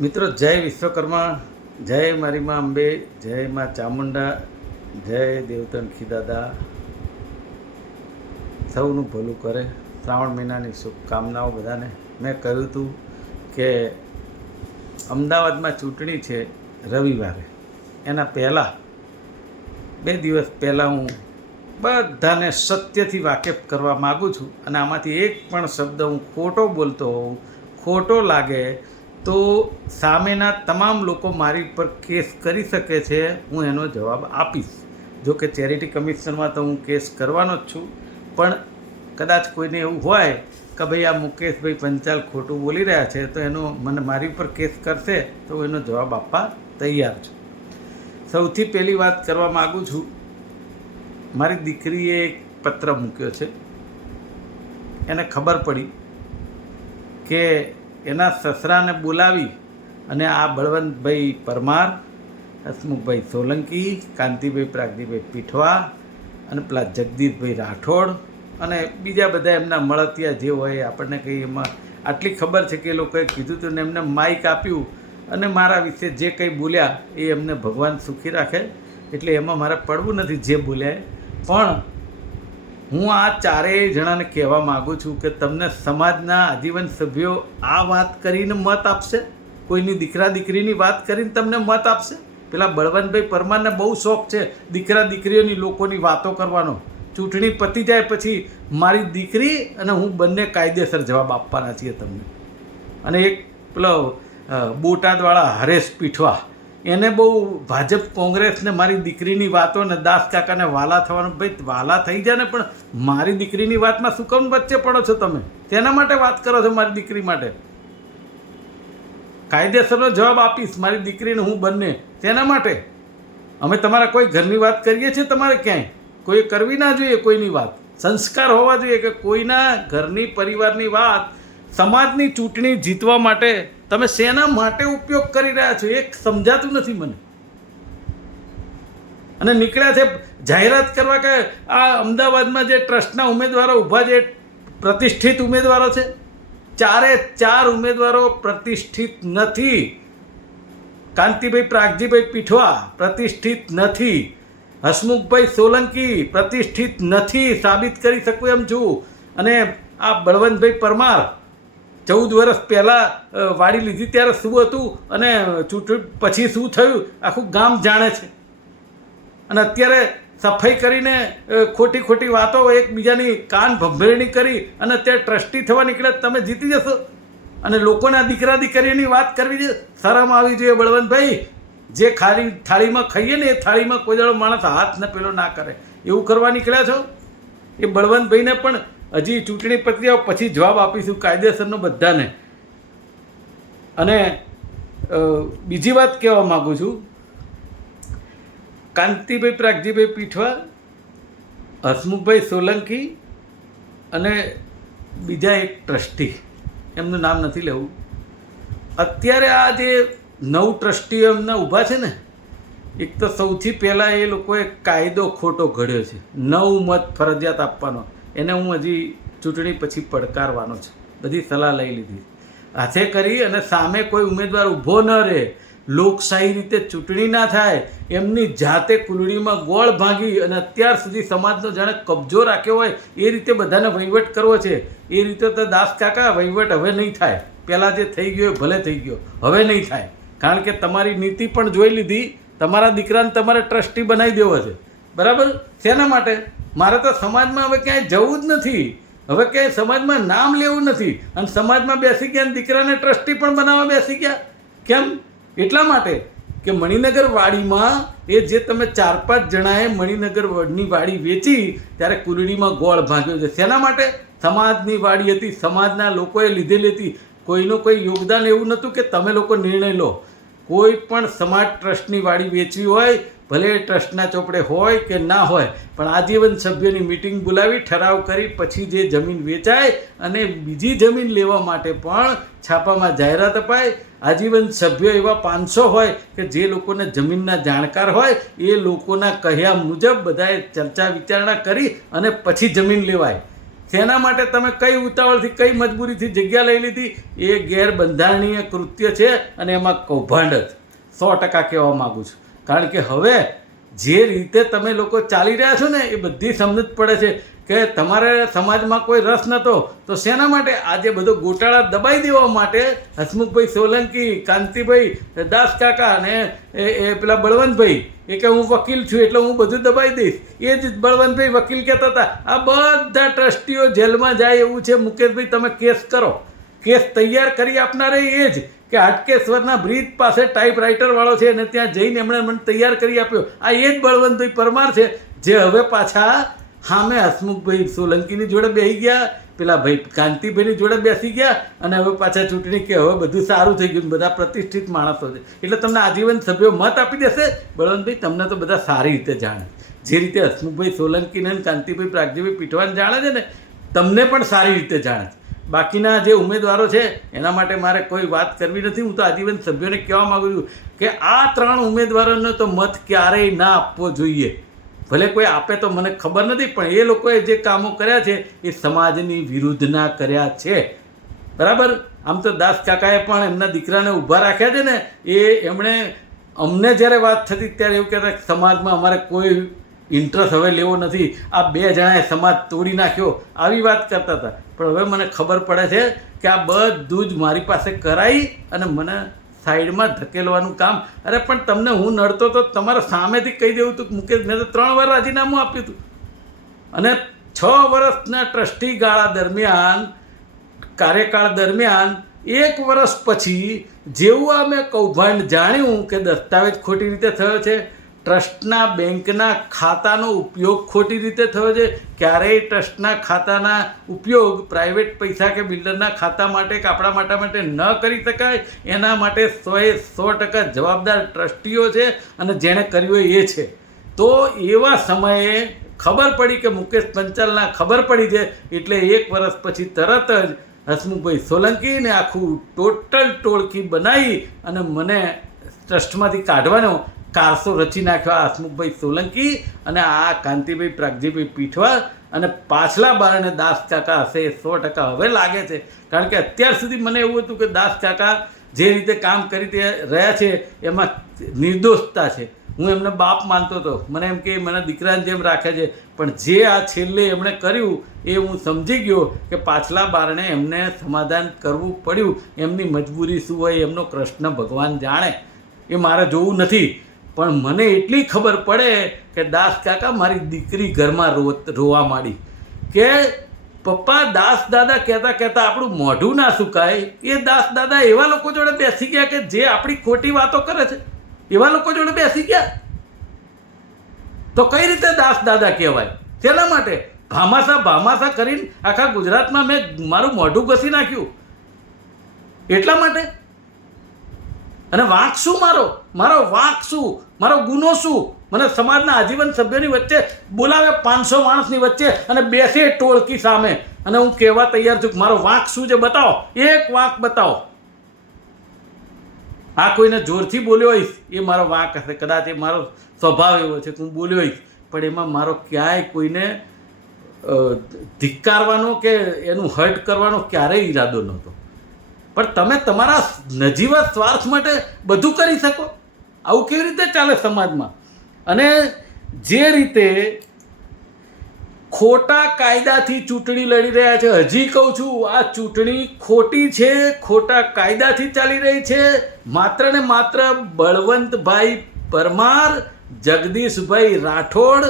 મિત્રો, જય વિશ્વકર્મા, જય મારી માં અંબે, જય માં ચામુંડા, જય દેવતન દાદા. સૌનું ભલું કરે. શ્રાવણ મહિનાની શુભકામનાઓ બધાને. મેં કહ્યું હતું કે અમદાવાદમાં ચૂંટણી છે રવિવારે. એના પહેલાં, બે દિવસ પહેલાં હું બધાને સત્યથી વાકેફ કરવા માગું છું અને આમાંથી એક પણ શબ્દ હું ખોટો બોલતો હોઉં, ખોટો લાગે તો સામેના તમામ લોકો મારી પર કેસ કરી શકે છે, હું એનો જવાબ આપીશ. જો કે ચેરિટી કમિશનમાં તો હું કેસ કરવાનો જ છું, પણ કદાચ કોઈને એવું હોય કે ભાઈ આ મુકેશભાઈ પંચાલ ખોટું બોલી રહ્યા છે, તો એનો મને મારી ઉપર કેસ કરશે, તો હું એનો જવાબ આપવા તૈયાર છું. સૌથી પહેલી વાત કરવા માગું છું, મારી દીકરીએ એક પત્ર મૂક્યો છે. એને ખબર પડી કે એના સસરાને બોલાવી અને આ બળવંતભાઈ પરમાર, હસમુખભાઈ સોલંકી, કાંતિભાઈ પ્રાગદીભાઈ પીઠવા અને પેલા જગદીશભાઈ રાઠોડ અને બીજા બધા એમના મળતિયા જે હોય આપણને કંઈ એમાં આટલી ખબર છે કે એ લોકોએ કીધું હતું ને એમને માઇક આપ્યું અને મારા વિશે જે કંઈ બોલ્યા એ એમને ભગવાન સુખી રાખે. એટલે એમાં મારે પડવું નથી જે બોલ્યા પણ હું આ ચારેય જણાને કહેવા માગું છું કે તમને સમાજના આજીવન સભ્યો આ વાત કરીને મત આપશે? કોઈની દીકરા દીકરીની વાત કરીને તમને મત આપશે? પેલા બળવંતભાઈ પરમારને બહુ શોખ છે દીકરા દીકરીઓની લોકોની વાતો કરવાનો. ચૂંટણી પતી જાય પછી મારી દીકરી અને હું બંને કાયદેસર જવાબ આપવાના છીએ તમને. અને એક પેલો બોટાદવાળા હરેશ પીઠવા એને બહુ ભાજપ કોંગ્રેસને મારી દીકરીની વાતો ને દાસ કાકાને વાલા થવાનું, ભાઈ, વાલા થઈ જાય ને પણ મારી દીકરીની વાતમાં શું કામ વચ્ચે પડો છો તમે? તેના માટે વાત કરો છો મારી દીકરી માટે? કાયદેસરનો જવાબ આપીશ મારી દીકરીને હું બંને. તેના માટે? અમે તમારા કોઈ ઘરની વાત કરીએ છીએ તમારે ક્યાંય? કોઈ કરવી ના જોઈએ કોઈની વાત. સંસ્કાર હોવા જોઈએ કે કોઈના ઘરની પરિવારની વાત સમાજની ચૂંટણી જીતવા માટે તમે શેના માટે ઉપયોગ કરી રહ્યા છો એ સમજાતું નથી મને. અને નીકળ્યા છે જાહેરાત કરવા કે આ અમદાવાદમાં જે ટ્રસ્ટના ઉમેદવારો ઊભા છે, પ્રતિષ્ઠિત ઉમેદવારો છે, ચારે ચાર ઉમેદવારો પ્રતિષ્ઠિત નથી. કાંતિભાઈ પ્રાગજીભાઈ પીઠવા પ્રતિષ્ઠિત નથી. હસમુખભાઈ સોલંકી પ્રતિષ્ઠિત નથી, સાબિત કરી શકું એમ છું. અને આ બળવંતભાઈ પરમાર ચૌદ વર્ષ પહેલાં વાડી લીધી ત્યારે શું હતું અને ચૂંટણી પછી શું થયું, આખું ગામ જાણે છે. અને અત્યારે સફાઈ કરીને ખોટી ખોટી વાતો એકબીજાની કાન ભંભેરણી કરી અને અત્યારે ટ્રસ્ટી થવા નીકળે તમે જીતી જશો. અને લોકોના દીકરા દીકરીની વાત કરવી જોઈએ શરમ આવી જોઈએ બળવંતભાઈ. જે ખાલી થાળીમાં ખાઈએ ને એ થાળીમાં કોઈ દાડો માણસ હાથ ને પેલો ના કરે. એવું કરવા નીકળ્યા છો? એ બળવંતભાઈને પણ હજી ચૂંટણી પ્રક્રિયા પછી જવાબ આપીશું કાયદેસરનો બધાને. અને બીજી વાત કહેવા માગું છું. કાંતિભાઈ પ્રાગજીભાઈ પીઠવા, હસમુખભાઈ સોલંકી અને બીજા એક ટ્રસ્ટી, એમનું નામ નથી લેવું. અત્યારે આ જે નવ ટ્રસ્ટીઓ એમના ઊભા છે ને, એક તો સૌથી પહેલાં એ લોકોએ કાયદો ખોટો ઘડ્યો છે. નવ મત ફરજિયાત આપવાનો. એને હું હજી ચૂંટણી પછી પડકારવાનો છું. બધી સલાહ લઈ લીધી. હાથે કરી અને સામે કોઈ ઉમેદવાર ઊભો ન રહે, લોકશાહી રીતે ચૂંટણી ના થાય, એમની જાતે કુલડીમાં ગોળ ભાંગી અને અત્યાર સુધી સમાજનો જાણે કબજો રાખ્યો હોય, એ રીતે બધાને વહીવટ કરવો છે. એ રીતે તો દાસ કાકા વહીવટ હવે નહીં થાય. પહેલાં જે થઈ ગયો ભલે થઈ ગયો. હવે નહીં થાય. કારણ કે તમારી નીતિ પણ જોઈ લીધી. તમારા દીકરાને તમારે ટ્રસ્ટી બનાવી દેવો છે. બરાબર? શેના માટે? મારે તો સમાજમાં હવે ક્યાંય જવું જ નથી. હવે ક્યાંય સમાજમાં નામ લેવું નથી. અને સમાજમાં બેસી ગયા દીકરાને ટ્રસ્ટી પણ બનાવવા બેસી ગયા. કેમ? એટલા માટે કે મણિનગર વાડીમાં એ જે તમે ચાર પાંચ જણાએ મણિનગર વડની વાડી વેચી ત્યારે કુરડીમાં ગોળ ભાગ્યો છે. શેના માટે? સમાજની વાડી હતી. સમાજના લોકોએ લીધેલી હતી. કોઈનું કોઈ યોગદાન એવું નહોતું કે તમે લોકો નિર્ણય લો. કોઈ પણ સમાજ ટ્રસ્ટની વાડી વેચવી હોય ભલે ટ્રસ્ટના ચોપડે હોય કે ના હોય, પણ આજીવન સભ્યોની મિટિંગ બોલાવી, ઠરાવ કરી, પછી જે જમીન વેચાય અને બીજી જમીન લેવા માટે પણ છાપામાં જાહેરાત અપાય. આજીવન સભ્યો એવા પાંચસો હોય કે જે લોકોને જમીનના જાણકાર હોય, એ લોકોના કહ્યા મુજબ બધાએ ચર્ચા વિચારણા કરી અને પછી જમીન લેવાય. તેના માટે તમે કઈ ઉતાવળથી, કઈ મજબૂરીથી જગ્યા લઈ લીધી? એ ગેરબંધારણીય કૃત્ય છે અને એમાં કૌભાંડ જ. સો ટકા કહેવા માગું છું. કારણ કે હવે જે રીતે તમે લોકો ચાલી રહ્યા છો ને, એ બધી સમજ પડે છે કે તમારે સમાજમાં કોઈ રસ નહોતો તો શેના માટે આજે બધો ગોટાળા દબાઈ દેવા માટે હસમુખભાઈ સોલંકી, કાંતિભાઈ દાસ કાકા અને એ પેલા બળવંતભાઈ, એ કે હું વકીલ છું એટલે હું બધું દબાઈ દઈશ. એ જ બળવંતભાઈ વકીલ કહેતા હતા. આ બધા ટ્રસ્ટીઓ જેલમાં જાય એવું છે. મુકેશભાઈ, તમે કેસ કરો. કેસ તૈયાર કરી આપનારે એ જ. કે હાટકેશ્વરના બ્રિજ પાસે ટાઈપરાઇટર વાળો છે અને ત્યાં જઈને એમણે મને તૈયાર કરી આપ્યો. આ એ જ બળવંતભાઈ પરમાર છે, જે હવે પાછા સામે હસમુખભાઈ સોલંકીની જોડે બેસી ગયા, પેલા ભાઈ કાંતિભાઈની જોડે બેસી ગયા અને હવે પાછા ચૂંટણી કે હવે બધું સારું થઈ ગયું બધા પ્રતિષ્ઠિત માણસો છે. એટલે તમને આજીવન સભ્યો મત આપી દેશે? બળવંતભાઈ, તમને તો બધા સારી રીતે જાણે. જે રીતે હસમુખભાઈ સોલંકીને કાંતિભાઈ પ્રાગજીભાઈ પીઠવાન જાણે છે ને, તમને પણ સારી રીતે જાણે છે. બાકીના જે ઉમેદવારો છે, એના માટે મારે કોઈ વાત કરવી નથી. હું તો આજીવન સભ્યોને કહેવા માગું છું કે આ ત્રણ ઉમેદવારોને તો મત ક્યારેય ના આપવો જોઈએ. ભલે કોઈ આપે તો મને ખબર નથી, પણ એ લોકોએ જે કામો કર્યા છે, એ સમાજની વિરુદ્ધના કર્યા છે. બરાબર? આમ તો દાસ કાકાએ પણ એમના દીકરાને ઊભા રાખ્યા છે ને, એ એમણે અમને જ્યારે વાત થતી ત્યારે એવું કહેતા સમાજમાં અમારે કોઈ ઇન્ટરેસ્ટ હવે લેવો નથી. આ બે જણાએ સમાજ તોડી નાખ્યો. આવી વાત કરતા હતા. પણ હવે મને ખબર પડે છે કે આ બધું જ મારી પાસે કરાવી અને મને સાઈડમાં ધકેલવાનું કામ. અરે પણ તમને હું નડતો તો તમારા સામેથી કહી દેવું હતું મુકેશ, મેં તો ત્રણ વાર રાજીનામું આપ્યું હતું અને છ વર્ષના ટ્રસ્ટી ગાળા દરમિયાન, કાર્યકાળ દરમિયાન, એક વર્ષ પછી જેવું આ મેં કૌભાંડ જાણ્યું કે દસ્તાવેજ ખોટી રીતે થયો છે ટ્રસ્ટના બેંકના ખાતાનો ઉપયોગ ખોટી રીતે થયો છે. ક્યારેય ટ્રસ્ટના ખાતાના ઉપયોગ પ્રાઇવેટ પૈસા કે બિલ્ડરના ખાતા માટે કે આપણા માટે માટે ન કરી શકાય. એના માટે સોએ સો ટકા જવાબદાર ટ્રસ્ટીઓ છે અને જેણે કર્યું હોય એ છે. તો એવા સમયે ખબર પડી કે મુકેશ પંચાલના ખબર પડી છે, એટલે એક વર્ષ પછી તરત જ હસમુખભાઈ સોલંકીને આખું ટોટલ ટોળકી બનાવી અને મને ટ્રસ્ટમાંથી કાઢવાનો કારસો રચી નાખ્યો આ હસમુખભાઈ સોલંકી અને આ કાંતિભાઈ પ્રાગજીભાઈ પીઠવા અને પાછલા બારણે દાસ કાકા હશે એ સો ટકા હવે લાગે છે. કારણ કે અત્યાર સુધી મને એવું હતું કે દાસ કાકા જે રીતે કામ કરી રહ્યા છે એમાં નિર્દોષતા છે. હું એમને બાપ માનતો હતો. મને એમ કે મને દીકરાને જેમ રાખે છે. પણ જે આ છેલ્લે એમણે કર્યું એ હું સમજી ગયો કે પાછલા બારણે એમને સમાધાન કરવું પડ્યું. એમની મજબૂરી શું હોય, એમનો કૃષ્ણ ભગવાન જાણે. એ મારે જોવું નથી. પણ મને એટલી ખબર પડે કે દાસ કાકા મારી દીકરી ઘરમાં રો, રોવા માંડી. કે પપ્પા દાસ દાદા કહેતા કહેતા આપણું મોઢું ના સુકાય. એ દાસ દાદા એવા લોકો જોડે બેસી ગયા કે જે આપણી ખોટી વાતો કરે છે. એવા લોકો જોડે બેસી ગયા. તો કઈ રીતે દાસ દાદા કહેવાય? તેના માટે ભામાસા ભામાસા કરીને આખા ગુજરાતમાં મેં મારું મોઢું ઘસી નાખ્યું. એટલા માટે અને વાંક શું મારો? મારો વાંક શું? મારો ગુનો શું? મને સમાજના આજીવન સભ્યોની વચ્ચે બોલાવે પાંચસો માણસની વચ્ચે અને બેસે ટોળકી સામે. અને હું કહેવા તૈયાર છું કે મારો વાંક શું છે બતાવો. એક વાંક બતાવો. આ કોઈને જોરથી બોલ્યો હોઈશ, એ મારો વાંક હશે. કદાચ એ મારો સ્વભાવ એવો છે કે હું બોલ્યો હોઈશ. પણ એમાં મારો ક્યાંય કોઈને ધિક્કારવાનો કે એનું હર્ટ કરવાનો ક્યારેય ઈરાદો નહોતો. પણ તમે તમારા નજીવા સ્વાર્થ માટે બધું કરી શકો. આવું કેવી રીતે ચાલે સમાજમાં? અને જે રીતે ખોટા કાયદાથી ચૂંટણી લડી રહ્યા છે, હજી કહું છું, આ ચૂંટણી ખોટી છે, ખોટા કાયદાથી ચાલી રહી છે. માત્ર ને માત્ર બળવંતભાઈ પરમાર, જગદીશભાઈ રાઠોડ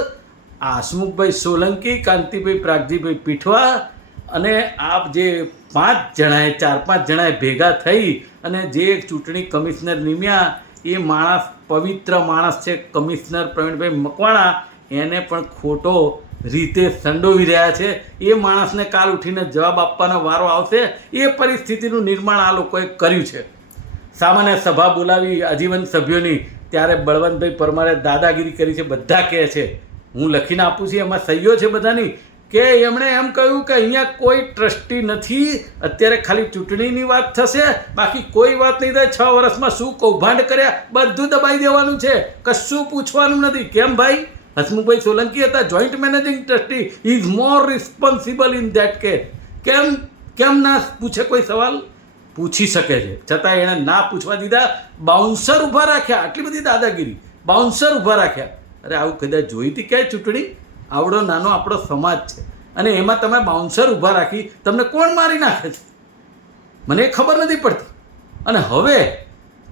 આસમુખભાઈ સોલંકી, કાંતિભાઈ પ્રાગજીભાઈ પીઠવા અને આપ જે પાંચ જણાએ, ચાર પાંચ જણાએ ભેગા થઈ અને જે ચૂંટણી કમિશનર નિમ્યા, એ માણસ, પવિત્ર માણસ છે કમિશનર પ્રવીણભાઈ મકવાણા, એને પણ ખોટો રીતે સંડોવી રહ્યા છે. એ માણસને કાલ ઉઠીને જવાબ આપવાનો વારો આવશે. એ પરિસ્થિતિનું નિર્માણ આ લોકોએ કર્યું છે. સામાન્ય સભા બોલાવી આજીવન સભ્યોની, ત્યારે બળવંતભાઈ પરમારે દાદાગીરી કરી છે, બધા કહે છે. હું લખીને આપું છું, એમાં સહીઓ છે બધાની. કે એમણે એમ કહ્યું કે અહીંયા કોઈ ટ્રસ્ટી નથી, અત્યારે ખાલી ચૂંટણીની વાત થશે, બાકી કોઈ વાત નહીં થાય, છ વર્ષમાં શું કૌભાંડ કર્યા, બધું દબાઈ દેવાનું છે. કશું પૂછવાનું નથી. કેમ ભાઈ? હસમુખભાઈ સોલંકી હતા joint managing trustee is more responsible in that કે કેમ? કેમ ના પૂછે કોઈ સવાલ? પૂછી શકે છે. છતાં એણે ના પૂછવા દીધા. બાઉન્સર ઊભા રાખ્યા. આટલી બધી દાદાગીરી. બાઉન્સર ઊભા રાખ્યા. અરે આવું કદાચ જોઈ હતી ક્યાંય ચૂંટણી? આવડો નાનો આપણો સમાજ છે. અને એમાં તમે બાઉન્સર ઊભા રાખી તમને કોણ મારી નાખે છે? મને ખબર નથી પડતી. અને હવે,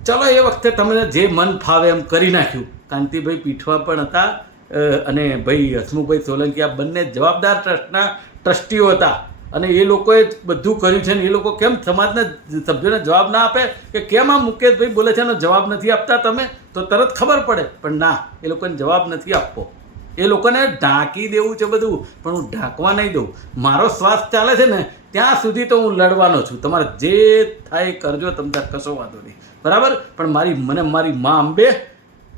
ચલો એ વખતે તમને જે મન ફાવે એમ કરી નાખ્યું. કાંતિભાઈ પીઠવા પણ હતા અને ભાઈ હસમુખભાઈ સોલંકી, આ બંને જવાબદાર ટ્રસ્ટના ટ્રસ્ટીઓ હતા. અને એ લોકોએ બધું કર્યું છે ને એ લોકો કેમ સમાજના સભ્યોને જવાબ ના આપે? કે કેમ આ મુકેશભાઈ બોલે છે એનો જવાબ નથી આપતા તમે? તો તરત ખબર પડે. પણ ના, એ લોકોને જવાબ નથી આપવો. એ લોકોને ઢાંકી દેવું છે બધું, પણ હું ઢાંકવા નહીં દઉં. મારો શ્વાસ ચાલે છે ને, ત્યાં સુધી તો હું લડવાનો છું. તમારે જે થાય કરજો તમને કશો વાંધો નહીં. બરાબર? પણ મારી, મને મારી મા અંબે,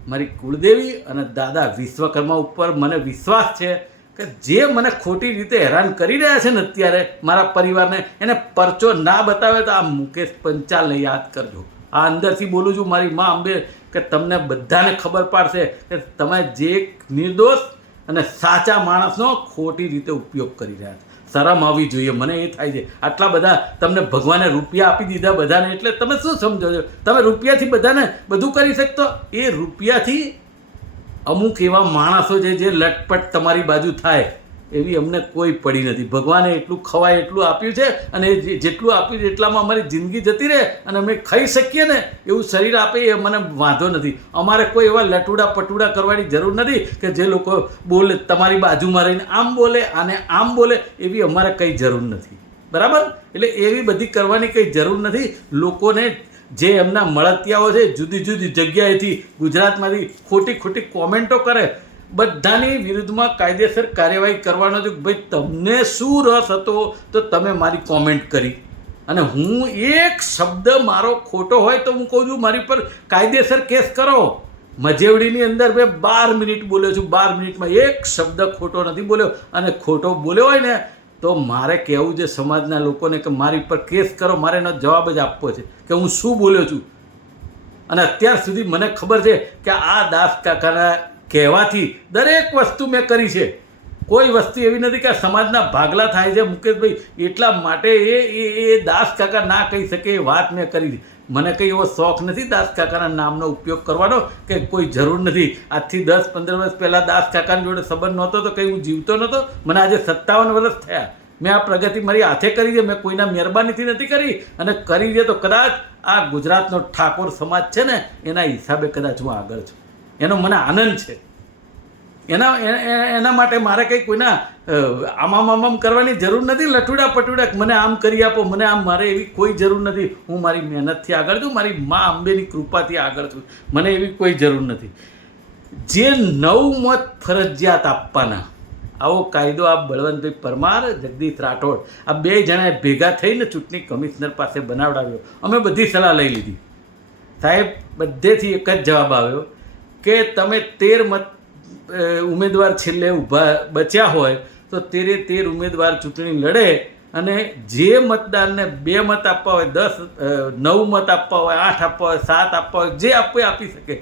મારી કુળદેવી અને દાદા વિશ્વકર્મા ઉપર મને વિશ્વાસ છે કે જે મને ખોટી રીતે હેરાન કરી રહ્યા છે ને અત્યારે મારા પરિવારને, એને પરચો ના બતાવે તો આ મુકેશ પંચાલને યાદ કરજો. આ અંદરથી બોલું છું, મારી મા અંબે કે તમને બધાને ખબર પાડશે કે તમે જે નિર્દોષ અને સાચા માણસનો ખોટી રીતે ઉપયોગ કરી રહ્યા છો. શરમ આવવી જોઈએ, મને એ થાય છે. આટલા બધા તમને ભગવાને રૂપિયા આપી દીધા બધાને, એટલે તમે શું સમજો છો? તમે રૂપિયાથી બધાને બધું કરી શકતો? એ રૂપિયાથી અમુક એવા માણસો છે જે લટપટ તમારી બાજુ થાય. એવી અમને કોઈ પડી નથી. ભગવાને એટલું ખવાય, એટલું આપ્યું છે અને જેટલું આપ્યું છે એટલામાં અમારી જિંદગી જતી રહે અને અમે ખાઈ શકીએ ને એવું શરીર આપે એ મને વાંધો નથી. અમારે કોઈ એવા લટુડા પટુડા કરવાની જરૂર નથી કે જે લોકો બોલે, તમારી બાજુમાં રહીને આમ બોલે અને આમ બોલે, એવી અમારે કંઈ જરૂર નથી. બરાબર? એટલે એવી બધી કરવાની કંઈ જરૂર નથી. લોકોને જે એમના મળતિયાઓ છે, જુદી જુદી જગ્યાએથી ગુજરાતમાંથી ખોટી ખોટી કોમેન્ટો કરે બધાની વિરુદ્ધમાં કાયદેસર કાર્યવાહી કરવાનો છે ભાઈ તમને શું રસ હતો તો તમે મારી કોમેન્ટ કરી. અને હું એક શબ્દ મારો ખોટો હોય તો હું કહું છું, મારી પર કાયદેસર કેસ કરો. મજેવડીની અંદર મેં બાર મિનિટ બોલ્યો છું, બાર મિનિટમાં એક શબ્દ ખોટો નથી બોલ્યો. અને ખોટો બોલ્યો હોય ને, તો મારે કહેવું છે સમાજના લોકોને કે મારી પર કેસ કરો, મારે એનો જવાબ જ આપવો છે કે હું શું બોલ્યો છું. અને અત્યાર સુધી મને ખબર છે કે આ દાસ કાકાના કહેવાથી દરેક વસ્તુ મેં કરી છે. કોઈ વસ્તુ એવી નથી કે સમાજના ભાગલા થાય છે, મુકેશભાઈ, એટલા માટે એ એ એ દાસ કાકા ના કહી શકે એ વાત મેં કરી છે. મને કંઈ એવો શોખ નથી દાસ કાકાના નામનો ઉપયોગ કરવાનો કે કોઈ જરૂર નથી. આજથી દસ, પંદર વર્ષ પહેલાં દાસ કાકાની જોડે સંબંધ નહોતો, તો કંઈ હું જીવતો નહોતો. મને આજે સત્તાવન વર્ષ થયા. મેં આ પ્રગતિ મારી હાથે કરી છે. મેં કોઈના મહેરબાનીથી નથી કરી. અને કરી છે તો કદાચ આ ગુજરાતનો ઠાકોર સમાજ છે ને, એના હિસાબે કદાચ હું આગળ છું. એનો મને આનંદ છે. એના એના માટે મારે કંઈ કોઈના આમામ આમામ કરવાની જરૂર નથી. લટુડા પટુડા મને આમ કરી આપો, મને આમ, મારે એવી કોઈ જરૂર નથી. હું મારી મહેનતથી આગળ છું, મારી મા અંબેની કૃપાથી આગળ છું. મને એવી કોઈ જરૂર નથી. જે નવ મત ફરજિયાત આપવાના, આવો કાયદો આ બળવંતભાઈ પરમાર, જગદીશ રાઠોડ, આ બે જણાએ ભેગા થઈને ચૂંટણી કમિશનર પાસે બનાવડાવ્યો. અમે બધી સલાહ લઈ લીધી. સાહેબ, બધેથી એક જ જવાબ આવ્યો. કે તમે તેર મત ઉમેદવાર છેલ્લે ઊભા બચ્યા હોય, તો તેરે તેર ઉમેદવાર ચૂંટણી લડે અને જે મતદારને બે મત આપવા હોય, દસ નવ મત આપવા હોય, આઠ આપવા હોય, સાત આપવા હોય, જે આપવા આપી શકે.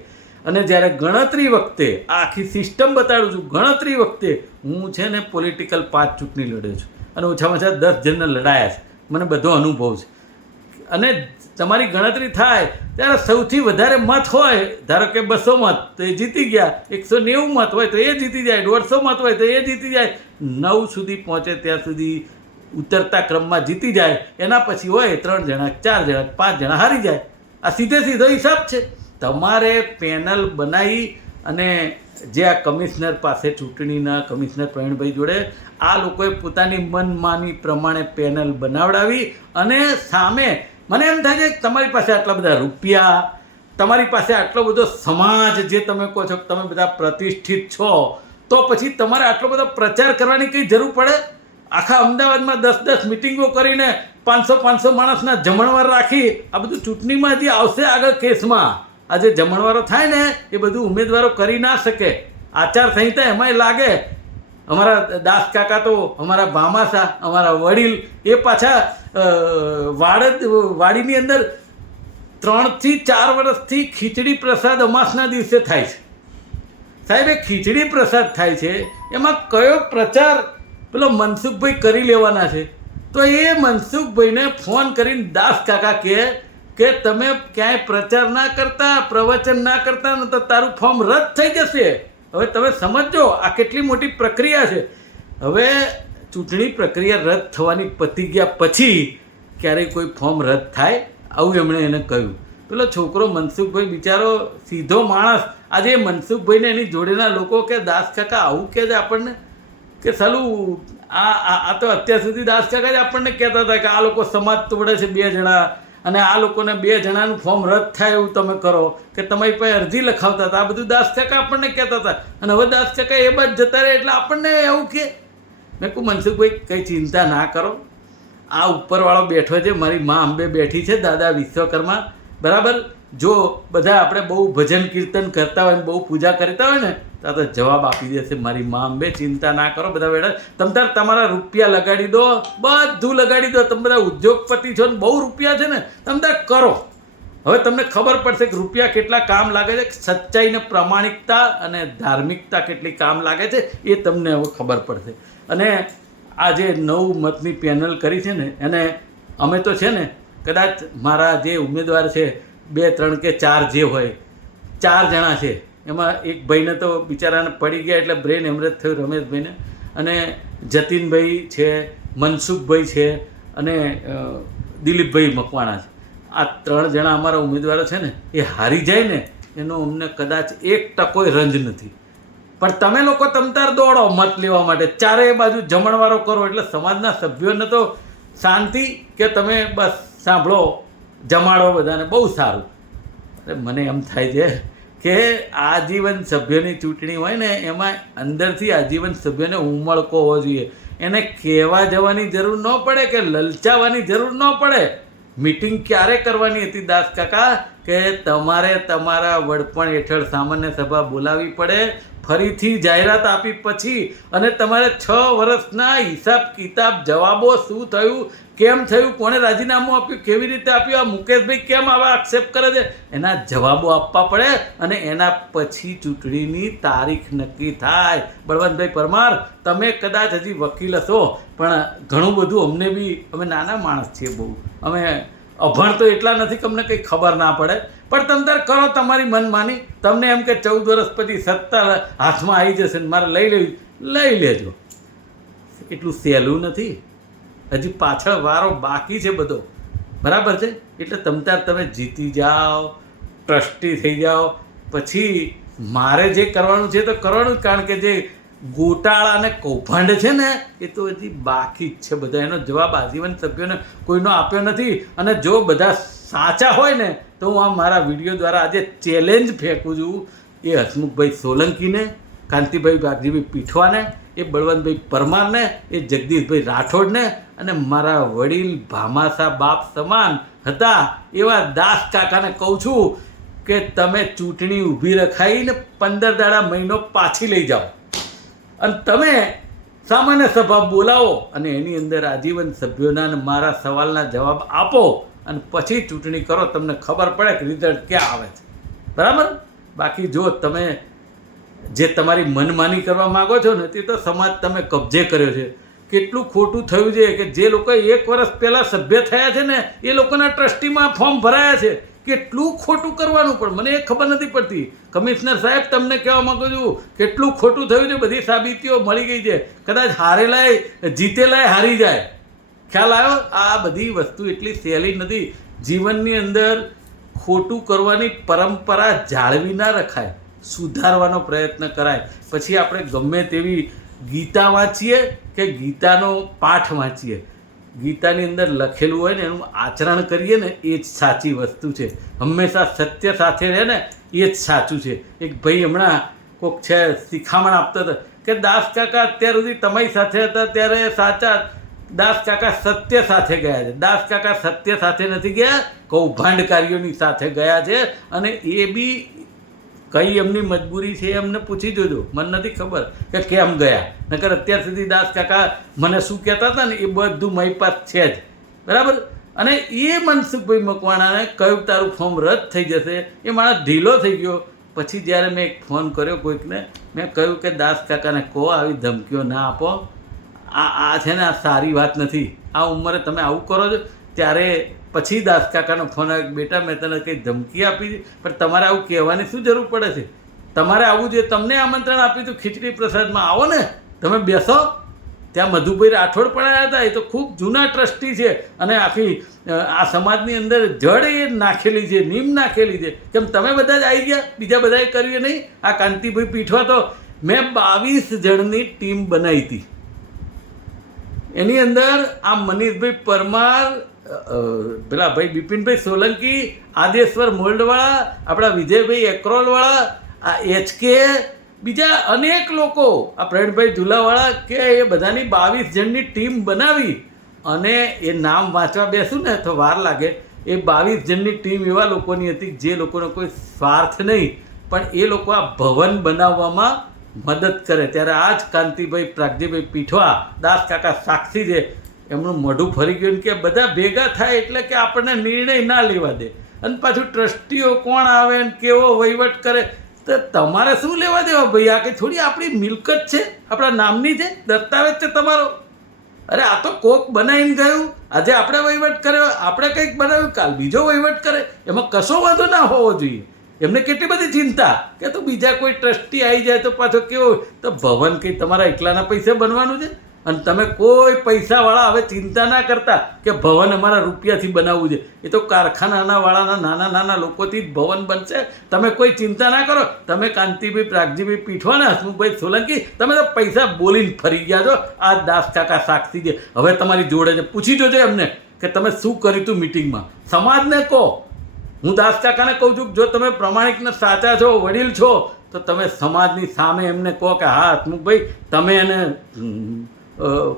અને જ્યારે ગણતરી વખતે આ આખી સિસ્ટમ બતાડું છું, ગણતરી વખતે હું છે ને પોલિટિકલ પાંચ ચૂંટણી લડ્યો છું. અને ઓછામાં ઓછા દસ જણને લડાયા છે. મને બધો અનુભવ છે. અને તમારી ગણતરી થાય, ત્યારે સૌથી વધારે મત હોય, ધારો કે બસો મત, તો એ જીતી ગયા. એકસો નેવું મત હોય, તો એ જીતી જાય. દોઢસો મત હોય, તો એ જીતી જાય. નવ સુધી પહોંચે ત્યાં સુધી ઉતરતા ક્રમમાં જીતી જાય. એના પછી હોય ત્રણ જણા, ચાર જણા, પાંચ જણા હારી જાય. આ સીધે સીધો હિસાબ છે. તમારે પેનલ બનાવી અને જે આ કમિશનર પાસે ચૂંટણીના કમિશનર પ્રવીણભાઈ જોડે, આ લોકોએ પોતાની મનમાની પ્રમાણે પેનલ બનાવડાવી અને સામે મને એમ થાય છે કે તમારી પાસે આટલા બધા રૂપિયા, તમારી પાસે આટલો બધો સમાજ જે તમે કહો છો તમે બધા પ્રતિષ્ઠિત છો, તો પછી તમારે આટલો બધો પ્રચાર કરવાની કંઈ જરૂર પડે? આખા અમદાવાદમાં દસ દસ મિટિંગો કરીને પાંચસો પાંચસો માણસના જમણવાર રાખી આ બધું ચૂંટણીમાં જે આવશે આગળ કેસમાં, આ જે જમણવારો થાય ને, એ બધું ઉમેદવારો કરી ના શકે. આચાર સંહિતા એમાંય લાગે. અમારા દાસ કાકા તો અમારા ભામાસા, અમારા વડીલ, એ પાછા વાડદ, વાડીની અંદર ત્રણથી ચાર વર્ષથી ખીચડી પ્રસાદ અમાસના દિવસે થાય છે. સાહેબ, એ ખીચડી પ્રસાદ થાય છે, એમાં કયો પ્રચાર પેલો મનસુખભાઈ કરી લેવાના છે? તો એ મનસુખભાઈને ફોન કરીને દાસ કાકા કહે કે તમે ક્યાંય પ્રચાર ના કરતા, પ્રવચન ના કરતા તો તારું ફોર્મ રદ થઈ જશે. હવે તમે સમજો આ કેટલી મોટી પ્રક્રિયા છે. હવે ચૂંટણી પ્રક્રિયા રદ થવાની પતી ગયા પછી ક્યારેય કોઈ ફોર્મ રદ થાય આવું એમણે એને કહ્યું. પેલો છોકરો મનસુખભાઈ બિચારો સીધો માણસ. આજે એ મનસુખભાઈને એની જોડેના લોકો કે દાસ કાકા આવું કહે છે આપણને? કે સાલું આ આ તો અત્યાર સુધી દાસ કાકા જ આપણને કહેતા હતા કે આ લોકો સમાજ તોડે છે બે જણા. અને આ લોકોને બે જણાનું ફોર્મ રદ થાય એવું તમે કરો કે તમારી પાસે અરજી લખાવતા હતા. આ બધું દાસ કાકા આપણને કહેતા હતા. અને હવે દાસ કાકા એ બાદ જતા રહે એટલે આપણને એવું કે, મેં કહું, મનસુખભાઈ, કંઈ ચિંતા ના કરો. આ ઉપરવાળો બેઠો છે, મારી મા અંબે બેઠી છે, દાદા વિશ્વકર્મા. બરાબર? જો બધા આપણે બહુ ભજન કીર્તન કરતા હોય બહુ પૂજા કરતા હોય ને તો જવાબ આપી દેશે, મારી મા, બે ચિંતા ના કરો બધા બેઠા તમ તાર તમારા રૂપિયા લગાડી દો, બધું લગાડી દો. તમે બધા ઉદ્યોગપતિ છો ને, બહુ રૂપિયા છે ને, તમે તાર કરો. હવે તમને ખબર પડશે કે રૂપિયા કેટલા કામ લાગે છે સચ્ચાઈને પ્રામાણિકતા અને ધાર્મિકતા કેટલી કામ લાગે છે, એ તમને હવે ખબર પડશે. અને આ જે નવ મતની પેનલ કરી છે ને, એને અમે તો છે ને, કદાચ મારા જે ઉમેદવાર છે, બે, ત્રણ કે ચાર જે હોય, ચાર જણા છે એમાં એક ભાઈને તો બિચારાને પડી ગયા એટલે બ્રેન હેમરેજ થયું રમેશભાઈને. અને જતીનભાઈ છે, મનસુખભાઈ છે અને દિલીપભાઈ મકવાણા છે. આ ત્રણ જણા અમારા ઉમેદવારો છે ને, એ હારી જાય ને, એનો અમને કદાચ એક ટકોય રંજ નથી. પણ તમે લોકો તમતાર દોડો મત લેવા માટે. ચારેય બાજુ જમણવારો કરો એટલે સમાજના સભ્યોને તો શાંતિ કે તમે બસ સાંભળો, જમાડો બધાને, બહુ સારું. મને એમ થાય છે કે આજીવન સભ્યોની ચૂંટણી હોય ને, એમાં અંદરથી આજીવન સભ્યને ઉમળકો હોવો જોઈએ. એને કહેવા જવાની જરૂર ન પડે કે લલચાવાની જરૂર ન પડે. મીટિંગ ક્યારે કરવાની હતી દાસ કાકા? કે તમારે તમારા વડપણ હેઠળ સામાન્ય સભા બોલાવી પડે ફરીથી જાહેરાત આપી પછી અને તમારે છ વર્ષના હિસાબ કિતાબ જવાબો શું થયું, કેમ થયું, કોણે રાજીનામું આપ્યું, કેવી રીતે આપ્યું, આ મુકેશભાઈ કેમ આવા આક્ષેપ કરે છે? એના જવાબો આપવા પડે અને એના પછી ચૂંટણીની તારીખ નક્કી થાય. બળવંતભાઈ પરમાર, તમે કદાચ હજી વકીલ હશો, પણ ઘણું બધું અમને બી, અમે નાના માણસ છીએ બહુ. અમે અભણ તો એટલા નથી કે અમને કંઈ ખબર ના પડે. પણ તમે તાર કરો તમારી મનમાની. તમને એમ કે ચૌદ વર્ષ પછી સત્તા હાથમાં આવી જશે ને મારે લઈ લેવી. લઈ લેજો. એટલું સહેલું નથી. હજી પાછળ વારો બાકી છે બધો. બરાબર છે? એટલે તમતાર તમે જીતી જાઓ, ટ્રસ્ટી થઈ જાઓ. પછી મારે જે કરવાનું છે તો કરવાનું જ, કારણ કે જે ગોટાળા અને કૌભાંડ છે ને, એ તો હજી બાકી જ છે બધા. એનો જવાબ આજીવન સભ્યોને કોઈનો આપ્યો નથી. અને જો બધા સાચા હોય ને, તો હું આ મારા વીડિયો દ્વારા આજે ચેલેન્જ ફેંકું છું. એ હસમુખભાઈ સોલંકીને, કાંતિભાઈ બાગજીભાઈ પીઠવાને, એ બળવંતભાઈ પરમારને, એ જગદીશભાઈ રાઠોડને, અને મારા વડીલ ભામાસા બાપ સમાન હતા એવા દાસ કાકાને કહું છું કે તમે ચૂંટણી ઊભી રખાઈને પંદર દાડા મહિનો પાછી લઈ જાઓ. અને તમે સામાન્ય સભા બોલાવો અને એની અંદર આજીવન સભ્યોના અને મારા સવાલના જવાબ આપો અને પછી ચૂંટણી કરો, તમને ખબર પડે કે રિઝલ્ટ ક્યાં આવે છે. બરાબર? બાકી જો તમે જે તમારી મનમાની કરવા માગો છો ને, તે તો સમાજ તમે કબજે કર્યો છે. કેટલું ખોટું થયું છે કે જે લોકો એક વર્ષ પહેલાં સભ્ય થયા છે ને, એ લોકોના ટ્રસ્ટીમાં ફોર્મ ભરાયા છે. કેટલું ખોટું કરવાનું પણ મને એ ખબર નથી પડતી. કમિશનર સાહેબ, તમને કહેવા માગું છું, કેટલું ખોટું થયું છે, બધી સાબિતીઓ મળી ગઈ છે. કદાચ હારેલાય, જીતેલાય હારી જાય. ખ્યાલ આવ્યો? આ બધી વસ્તુ એટલી સહેલી નથી. જીવનની અંદર ખોટું કરવાની પરંપરા જાળવી ના રખાય. સુધારવાનો પ્રયત્ન કરાય. પછી આપણે ગમે તેવી ગીતા વાંચીએ કે ગીતાનો પાઠ વાંચીએ. ગીતાની અંદર લખેલું હોય ને એનું આચરણ કરીએ ને, એ જ સાચી વસ્તુ છે. હંમેશા સત્ય સાથે રહે ને, એ જ સાચું છે. એક ભાઈ હમણાં કોક છે, શિખામણ આપતો હતો કે, દાસ કાકા, અત્યાર સુધી તમારી સાથે હતા, ત્યારે સાચા દાસ કાકા સત્ય સાથે ગયા છે. દાસ કાકા સત્ય સાથે નથી ગયા કૌભાંડકારીઓની સાથે ગયા છે. અને એ બી કઈ એમની મજબૂરી છે એમને પૂછી જોજો. મને નથી ખબર કે કેમ ગયા. નકર અત્યાર સુધી દાસ કાકા મને શું કહેતા હતા ને એ બધું મારી પાસે છે જ. બરાબર? અને એ મનસુખભાઈ મકવાણાને કહ્યું, તારું ફોર્મ રદ થઈ જશે. એ માણસ ઢીલો થઈ ગયો. પછી જ્યારે મેં એક ફોન કર્યો કોઈકને, મેં કહ્યું કે, દાસ કાકાને કહો, આવી ધમકીઓ ના આપો. આ આ છે ને, આ સારી વાત નથી. આ ઉંમરે તમે આવું કરો છો. ત્યારે પછી દાસ કાકાનો ફોન આવ્યો બેટા, મેં તને કંઈ ધમકી આપી પણ તમારે આવું કહેવાની શું જરૂર પડે છે? તમારે આવવું જોઈએ. તમને આમંત્રણ આપ્યું હતું ખીચડી પ્રસાદમાં. આવો ને. તમે બેસો. ત્યાં મધુભાઈ રાઠોડ પડાયા હતા. એ તો ખૂબ જૂના ટ્રસ્ટી છે. અને આખી આ સમાજની અંદર જડ એ નાખેલી છે, નીમ નાખેલી છે. કેમ તમે બધા જ આવી ગયા? બીજા બધાએ કરીએ નહીં? આ કાંતિભાઈ પીઠવા તો મેં બાવીસ જણની ટીમ બનાવી હતી. એની અંદર આ મનીષભાઈ પરમાર પેલા ભાઈ બિપિનભાઈ સોલંકી, આદેશ્વર મોલ્ડવાળા, આપણા વિજયભાઈ એક્રોલવાળા, આ એચકે બીજા અનેક લોકો, આ પ્રવીણભાઈ ઝુલાવાળા કે એ બધાની બાવીસ જણની ટીમ બનાવી અને એ નામ વાંચવા બેસું ને તો વાર લાગે. એ બાવીસ જણની ટીમ એવા લોકોની હતી જે લોકોનો કોઈ સ્વાર્થ નહીં, પણ એ લોકો આ ભવન બનાવવામાં મદદ કરે. ત્યારે આ જ કાંતિભાઈ પ્રાગજીભાઈ પીઠવા, દાસ કાકા સાક્ષી છે એમનું મોઢું ફરી ગયું કે બધા ભેગા થાય એટલે કે આપણને નિર્ણય ના લેવા દે. અને પાછું ટ્રસ્ટીઓ કોણ આવે ને કેવો વહીવટ કરે, તો તમારે શું લેવા દેવા ભાઈ? આ કે થોડી આપણી મિલકત છે, આપણા નામની છે, દસ્તાવેજ છે તમારો. અરે આ તો કોક બનાવીને ગયું. આજે આપણે વહીવટ કર્યો આપણે કંઈક બનાવ્યું, કાલ બીજો વહીવટ કરે. એમાં કશો વાંધો ના હોવો જોઈએ. એમને કેટલી બધી ચિંતા કે તો બીજા કોઈ ટ્રસ્ટી આવી જાય તો પાછો કેવો? તો ભવન કંઈ તમારા એકલાના પૈસે બનવાનું છે? અને તમે કોઈ પૈસાવાળા હવે ચિંતા ના કરતા કે ભવન અમારા રૂપિયાથી બનાવવું છે. એ તો કારખાનાના વાળાના નાના નાના લોકોથી જ ભવન બનશે. તમે કોઈ ચિંતા ના કરો. તમે કાંતિભાઈ, પ્રાગજીભાઈ પીઠવાના હસમુખભાઈ સોલંકી, તમે તો પૈસા બોલીને ફરી ગયા છો. આ દાસ કાકા સાક્ષી છે. હવે તમારી જોડે છે. પૂછી જોજો એમને કે તમે શું કર્યું હતું મિટિંગમાં. સમાજને કહો. હું દાસ કાકાને કહું છું જો તમે પ્રમાણિકને સાચા છો, વડીલ છો, તો તમે સમાજની સામે એમને કહો કે, હા, હસમુખભાઈ, તમે એને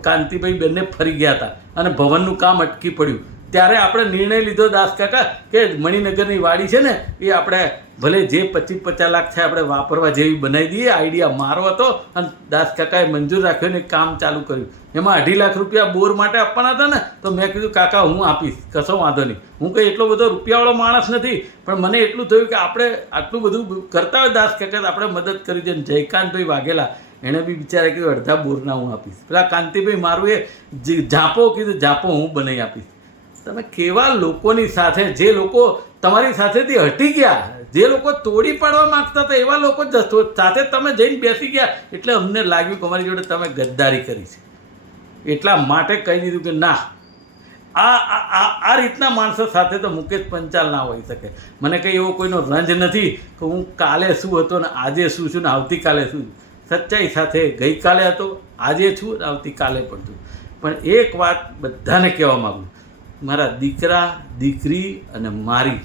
કાંતિભાઈ બંને ફરી ગયા હતા અને ભવનનું કામ અટકી પડ્યું. ત્યારે આપણે નિર્ણય લીધો દાસ કાકા કે મણિનગરની વાડી છે ને, એ આપણે ભલે જે પચીસ પચાસ લાખ છે આપણે વાપરવા જેવી બનાવી દઈએ, આઈડિયા મારો હતો અને દાસ કાકાએ મંજૂર રાખ્યો ને કામ ચાલુ કર્યું. એમાં અઢી લાખ રૂપિયા બોર માટે આપવાના હતા ને, તો મેં કીધું, કાકા, હું આપીશ, કશો વાંધો નહીં. હું કંઈ એટલો બધો રૂપિયાવાળો માણસ નથી, પણ મને એટલું થયું કે આપણે આટલું બધું કરતા હોય દાસ કાકા આપણે મદદ કરી છે જયકાંતભાઈ વાઘેલા એણે બી બિચારા કીધું અડધા બોરના હું આપીશ. પેલા કાંતિભાઈ મારું એ જે ઝાપો કીધું ઝાપો હું બનાવી આપીશ. તમે કેવા લોકોની સાથે, જે લોકો તમારી સાથેથી હટી ગયા, જે લોકો તોડી પાડવા માંગતા હતા, એવા લોકો સાથે તમે જઈને બેસી ગયા, એટલે અમને લાગ્યું કે અમારી જોડે તમે ગદ્દારી કરી છે. એટલા માટે કહી દીધું કે ના આ- આ રીતના માણસો સાથે તો મુકેશ પંચાલ ના હોઈ શકે. મને કંઈ એવો કોઈનો રંજ નથી કે હું કાલે શું હતો ને આજે શું છું ને આવતીકાલે શું છું. સચ્ચાઈ સાથે ગઈકાલે હતો, આજે છું આવતીકાલે પણ છું. પણ એક વાત બધાને કહેવા માગું મારા દીકરા, દીકરી અને મારી,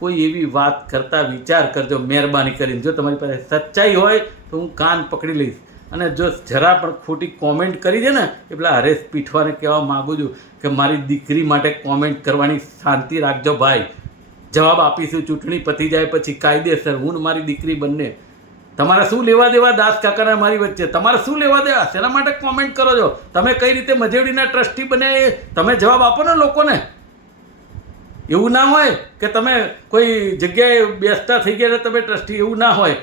કોઈ એવી વાત કરતા વિચાર કરજો, મહેરબાની કરીને. જો તમારી પાસે સચ્ચાઈ હોય તો હું કાન પકડી લઈશ. અને જો જરા પણ ખોટી કોમેન્ટ કરી દે ને, એ પેલા હરેશ પીઠવાને કહેવા માગું છું કે મારી દીકરી માટે કોમેન્ટ કરવાની શાંતિ રાખજો ભાઈ. જવાબ આપીશું, ચૂંટણી પતી જાય પછી કાયદેસર. હું મારી દીકરી બંને તમારે શું લેવા દેવા દાસ કાકાના મારી વચ્ચે? તમારે શું લેવા દેવા? શેના માટે કોમેન્ટ કરો છો? તમે કઈ રીતે મજેવડીના ટ્રસ્ટી બન્યા એ? તમે જવાબ આપો ને લોકોને. એવું ના હોય કે તમે કોઈ જગ્યાએ બેસતા થઈ ગયા તમે ટ્રસ્ટી, એવું ના હોય.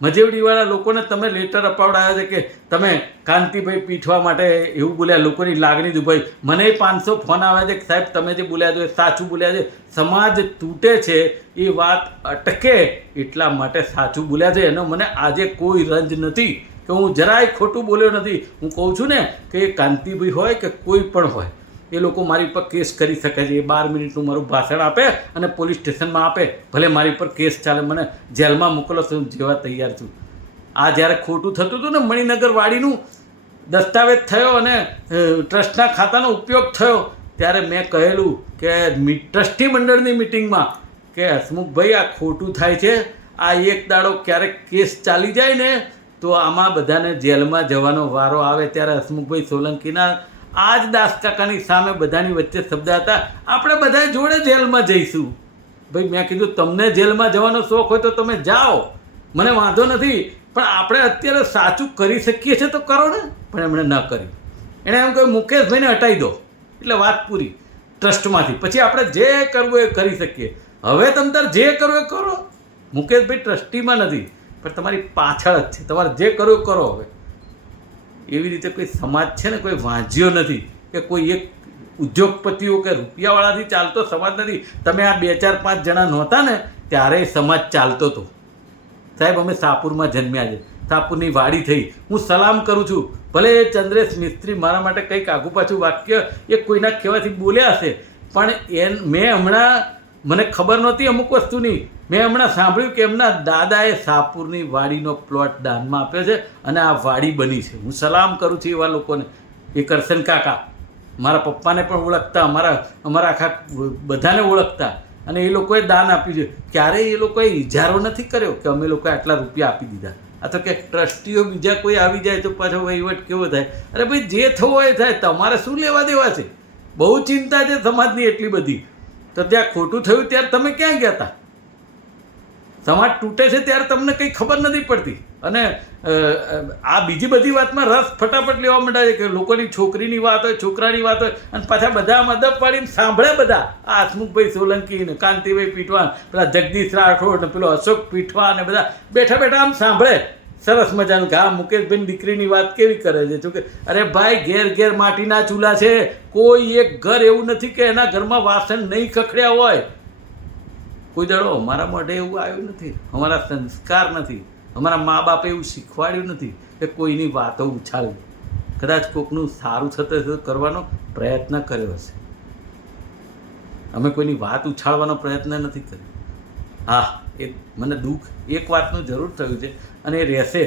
મજેવડીવાળા લોકોને તમે લેટર અપાવડાવ્યા છે કે તમે કાંતિભાઈ પીઠવા માટે એવું બોલ્યા, લોકોની લાગણી દુભાઈ મને પાંચસો ફોન આવ્યા છે કે સાહેબ, તમે જે બોલ્યા છો એ સાચું બોલ્યા છે. સમાજ તૂટે છે એ વાત અટકે એટલા માટે સાચું બોલ્યા છે. એનો મને આજે કોઈ રંજ નથી કે હું જરાય ખોટું બોલ્યો નથી. હું કહું છું ને કે એ કાંતિભાઈ હોય કે કોઈ પણ હોય. એ લોકો મારી પર કેસ કરી શકે છે. એ બાર મિનિટનું મારું ભાષણ આપે અને પોલીસ સ્ટેશનમાં આપે. ભલે મારી પર કેસ ચાલે, મને જેલમાં મોકલો તો જેવા તૈયાર છું. આ જ્યારે ખોટું થતું હતું ને મણિનગર વાડીનું દસ્તાવેજ થયો અને ટ્રસ્ટના ખાતાનો ઉપયોગ થયો, ત્યારે મેં કહેલું કે ટ્રસ્ટી મંડળની મિટિંગમાં કે હસમુખભાઈ આ ખોટું થાય છે, આ એક દાડો ક્યારેક કેસ ચાલી જાય ને, તો આમાં બધાને જેલમાં જવાનો વારો આવે. ત્યારે હસમુખભાઈ સોલંકીના આ જ દાસ કાકાની સામે બધાની વચ્ચે શબ્દ હતા. આપણે બધા જોડે જેલમાં જઈશું. ભાઈ, મેં કીધું, તમને જેલમાં જવાનો શોખ હોય તો તમે જાઓ. મને વાંધો નથી, પણ આપણે અત્યારે સાચું કરી શકીએ છીએ તો કરો ને. પણ એમણે ન કર્યું. એણે એમ કહ્યું, મુકેશભાઈને હટાવી દો. એટલે વાત પૂરી. ટ્રસ્ટમાંથી. પછી આપણે જે કરવું એ કરી શકીએ. હવે તમે તાર જે કરવું એ કરો. મુકેશભાઈ ટ્રસ્ટીમાં નથી, પણ તમારી પાછળ જ છે. તમારે જે કરવું કરો હવે. એવી રીતે કોઈ સમાજ છે ને કોઈ વાંચ્યો નથી કે કોઈ એક ઉદ્યોગપતિઓ કે રૂપિયાવાળાથી ચાલતો સમાજ નથી. તમે આ બે ચાર પાંચ જણા નહોતા ને ત્યારે સમાજ ચાલતો હતો સાહેબ, અમે સાપુરમાં જન્મ્યા છે. સાપુરની વાડી થઈ. હું સલામ કરું છું. ભલે એ ચંદ્રેશ મિસ્ત્રી મારા માટે કંઈક આગુ પાછું વાક્ય એ કોઈના કહેવાથી બોલ્યા હશે, પણ એ મેં હમણાં મને ખબર નહોતી અમુક વસ્તુની. મેં હમણાં સાંભળ્યું કે એમના દાદાએ સાપુરની વાડીનો પ્લોટ દાનમાં આપ્યો છે અને આ વાડી બની છે. હું સલામ કરું છું એવા લોકોને. એ કરશન કાકા, મારા પપ્પાને પણ ઓળખતા, અમારા અમારા આખા બધાને ઓળખતા. અને એ લોકોએ દાન આપ્યું છે. ક્યારેય એ લોકોએ ઇજારો નથી કર્યો કે અમે લોકોએ આટલા રૂપિયા આપી દીધા. આ તો કે ટ્રસ્ટીઓ બીજા કોઈ આવી જાય તો પાછો વહીવટ કેવો થાય? અરે ભાઈ, જે થવો એ થાય. તમારે શું લેવા દેવા છે? બહુ ચિંતા છે સમાજની એટલી બધી. તો ત્યાં ખોટું થયું ત્યારે તમે ક્યાં ગયા હતા સમાજ તૂટે છે ત્યારે તમને કંઈ ખબર નથી પડતી. અને આ બીજી બધી વાતમાં રસ ફટાફટ લેવા માંડ્યા છે કે લોકોની છોકરીની વાત હોય, છોકરાની વાત હોય, અને પાછા બધા મદદ પાડીને સાંભળે બધા. આ હસમુખભાઈ સોલંકી કાંતિભાઈ પીઠવાન, પેલા જગદીશ રાઠોડ ને પેલો અશોક પીઠવા ને બધા બેઠા બેઠા આમ સાંભળે. સરસ મજાનું આ મુકેશભાઈ દીકરીની વાત કેવી કરે છે? જો કે અરે ભાઈ, ઘેર ઘેર માટીના ચૂલા છે. કોઈ એક ઘર એવું નથી કે એના ઘરમાં વાસણ નહીં ખખડ્યા હોય. કોઈ દડો અમારા મોઢે એવું આવ્યું નથી. અમારા સંસ્કાર નથી. અમારા મા બાપે એવું શીખવાડ્યું નથી કે કોઈની વાતો ઉછાળવી. કદાચ કોકનું સારું થતું કરવાનો પ્રયત્ન કર્યો હશે. અમે કોઈની વાત ઉછાળવાનો પ્રયત્ન નથી કર્યો. હા, એ મને દુઃખ એક વાતનું જરૂર થયું છે. અને રહેશે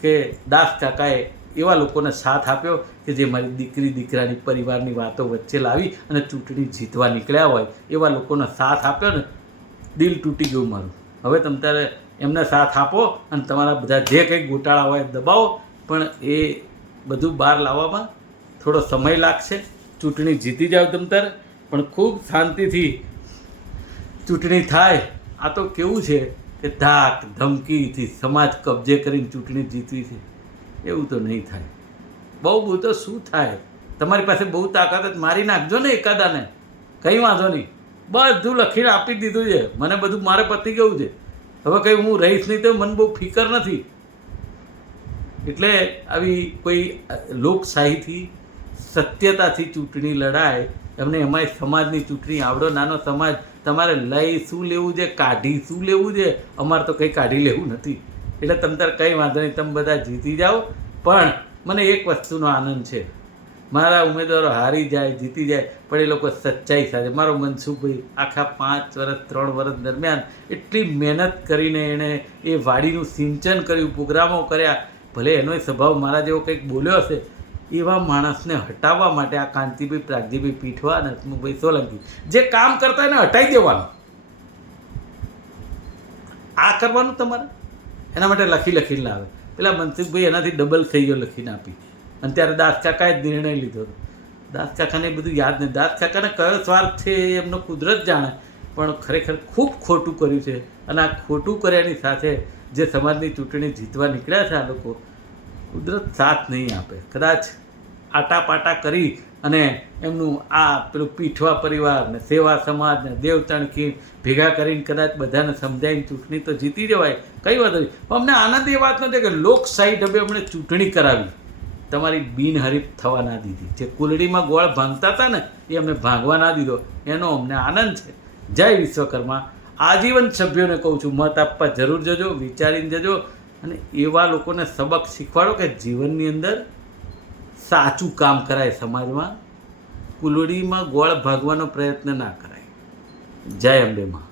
કે દાસ કાકાએ એવા લોકોને સાથ આપ્યો કે જે મારી દીકરી, દીકરાની પરિવારની વાતો વચ્ચે લાવી અને ચૂંટણી જીતવા નીકળ્યા હોય, એવા લોકોનો સાથ આપ્યો ને, દિલ તૂટી ગયું મારું. હવે તમે ત્યારે એમને સાથ આપો અને તમારા બધા જે કંઈ ગોટાળા હોય દબાવો, પણ એ બધું બહાર લાવવામાં થોડો સમય લાગશે. ચૂંટણી જીતી જાઓ તમ ત્યારે પણ ખૂબ શાંતિથી ચૂંટણી થાય. આ તો કેવું છે કે ધાક ધમકીથી સમાજ કબજે કરીને ચૂંટણી જીતવી છે. એવું તો નહીં થાય. બહુ બહુ તો શું થાય? તમારી પાસે બહુ તાકાત જ મારી નાખજો ને એકાદાને. કંઈ વાંધો નહીં. બધું લખીને આપી દીધું છે. મને બધું મારે પતી ગયું છે. હવે કંઈ હું રહીશ નહીં તો મને બહુ ફિકર નથી. એટલે આવી કોઈ લોકશાહીથી, સત્યતાથી ચૂંટણી લડાય, એમને એમાંય સમાજની ચૂંટણી આવડો નાનો સમાજ તમારે લઈ શું લેવું છે, કાઢી શું લેવું છે, અમારે તો કંઈ કાઢી લેવું નથી. એટલે તમ તાર કંઈ વાંધો નહીં, તમે બધા જીતી જાઓ. પણ મને એક વસ્તુનો આનંદ છે. મારા ઉમેદવારો હારી જાય, જીતી જાય, પણ એ લોકો સચ્ચાઈ સાથે. મારો મનસુખભાઈ આખા પાંચ વર્ષ ત્રણ વર્ષ દરમિયાન એટલી મહેનત કરીને એણે એ વાડીનું સિંચન કર્યું, પ્રોગ્રામો કર્યા. ભલે એનો સ્વભાવ મારા જેવો કંઈક બોલ્યો હશે એવા માણસને હટાવવા માટે આ કાંતિભાઈ, પ્રાગજીભાઈ પીઠવા અને હસમુખભાઈ સોલંકી જે કામ કરતા એને હટાવી દેવાનું. આ કરવાનું તમારે? એના માટે લખી લખીને લાવે. પેલા મનસુખભાઈ એનાથી ડબલ થઈ ગયો લખીને આપી. અને ત્યારે દાસ કાકાએ જ નિર્ણય લીધો હતો. દાસ કાકાને બધું યાદ નહીં. દાસ કાકાને કયો સ્વાર્થ છે એમનો કુદરત જાણે. પણ ખરેખર ખૂબ ખોટું કર્યું છે. અને આ ખોટું કર્યાની સાથે જે સમાજની ચૂંટણી જીતવા નીકળ્યા છે આ લોકો કુદરત સાથ નહીં આપે. કદાચ આટાપાટા કરી અને એમનું આ પેલું પીઠવા પરિવાર ને સેવા સમાજને ને દેવતણકી ભેગા કરીને કદાચ બધાને સમજાવીને ચૂંટણી તો જીતી જવાય. કઈ વાત નથી પણ અમને આનંદ એ વાત નથી કે લોકશાહી ઢબે અમને ચૂંટણી કરાવી. તમારી બિનહરીફ થવા ના દીધી. જે કુલડીમાં ગોળ ભાંગતા હતા ને, એ અમને ભાંગવા ના દીધો. એનો અમને આનંદ છે. જય વિશ્વકર્મા. આજીવન સભ્યોને કહું છું, મત આપવા જરૂર જજો, વિચારીને જજો. અને એવા લોકોને સબક શીખવાડો કે જીવનની અંદર સાચું કામ કરાય સમાજમાં. કુલડીમાં ગોળ ભાગવાનો પ્રયત્ન ના કરાય. જય અંબે માં